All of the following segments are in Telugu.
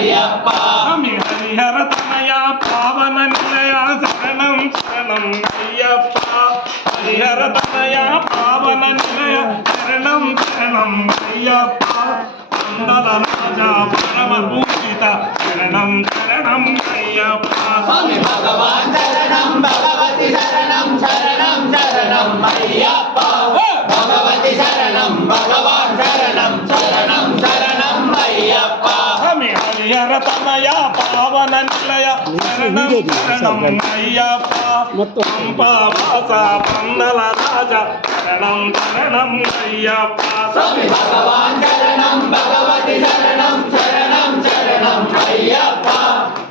అయ్యప్ప స్వామి హరిహర తనయ పావన నిలయ శరణం శరణం అయ్యప్ప హరిహర తనయ పావన నిలయ శరణం శరణం అయ్యప్ప అందల రాజా పరమ పూజిత శరణం శరణం అయ్యప్ప స్వామి భగవాన్ శరణం భగవతి శరణం శరణం శరణం అయ్యప్ప భగవతి శరణం భగవాన్ శరణం శరణం శరణం అయ్యప్ప స్వామి హరిహర తనయ పావన నిలయ శరణం శరణం అయ్యప్ప పంపవాస పందల రాజా శరణం శరణం అయ్యప్ప స్వామి భగవాన్ శరణం భగవతి శరణం శరణం శరణం అయ్యప్ప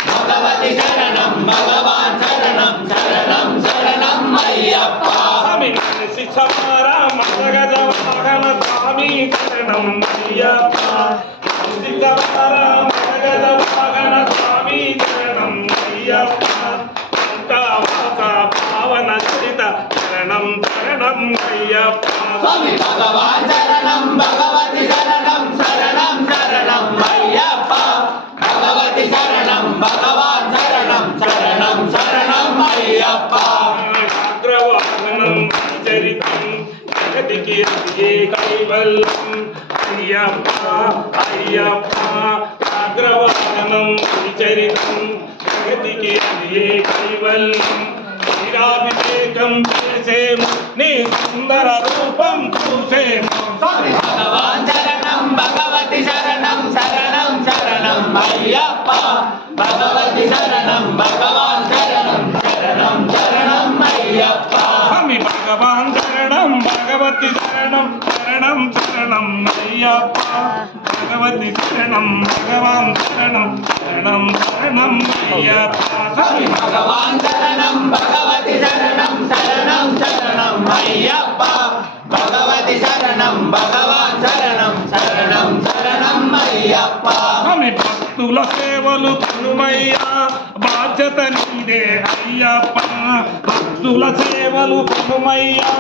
భగవతి శరణం భగవాన్ శరణం శరణం శరణం అయ్యప్ప స్వామి శిశమార మగజ వాహన స్వామి శరణం అయ్యప్ప శిశమార మగజ వాహన స్వామి శరణం అయ్యప్ప పంకవాస పావన చరిత శరణం శరణం అయ్యప్ప స్వామి భగవాన్ శరణం భగవతి శరణం శరణం శరణం అయ్యప్ప భగవతి శరణం భగవాన్ శరణం శరణం శరణం అయ్యప్ప అగ్రవాహనం చరితం జగతికి అదే కైవల్యం అయ్యప్ప అయ్యప్ప అగ్రవాహనం చరితం జగతికి అదే కైవల్యం నిరాభిషేకం చేసేము నీ సుందర రూపం చూసేము స్వామి భగవాన్ శరణం భగవతి శరణం శరణం శరణం అయ్యప్ప భగవతి శరణం భగవాన్ శరణం శరణం శరణం అయ్యప్ప స్వామి భగవాన్ శరణం భగవతి శరణం శరణం శరణం అయ్యప్ప భగవతి శరణం భగవాన్ శరణం శరణం శరణం అయ్యప్ప స్వామి భగవాన్ శరణం భగవతి శరణం శరణం శరణం అయ్యప్ప భగవతి శరణం భగవాన్ శరణం శరణం శరణం అయ్యప్ప స్వామి భక్తుల సేవలు కొనుమయ్యా బాధ్యత నీదే అయ్యప్ప భక్తుల సేవలు కొనుమయ్యా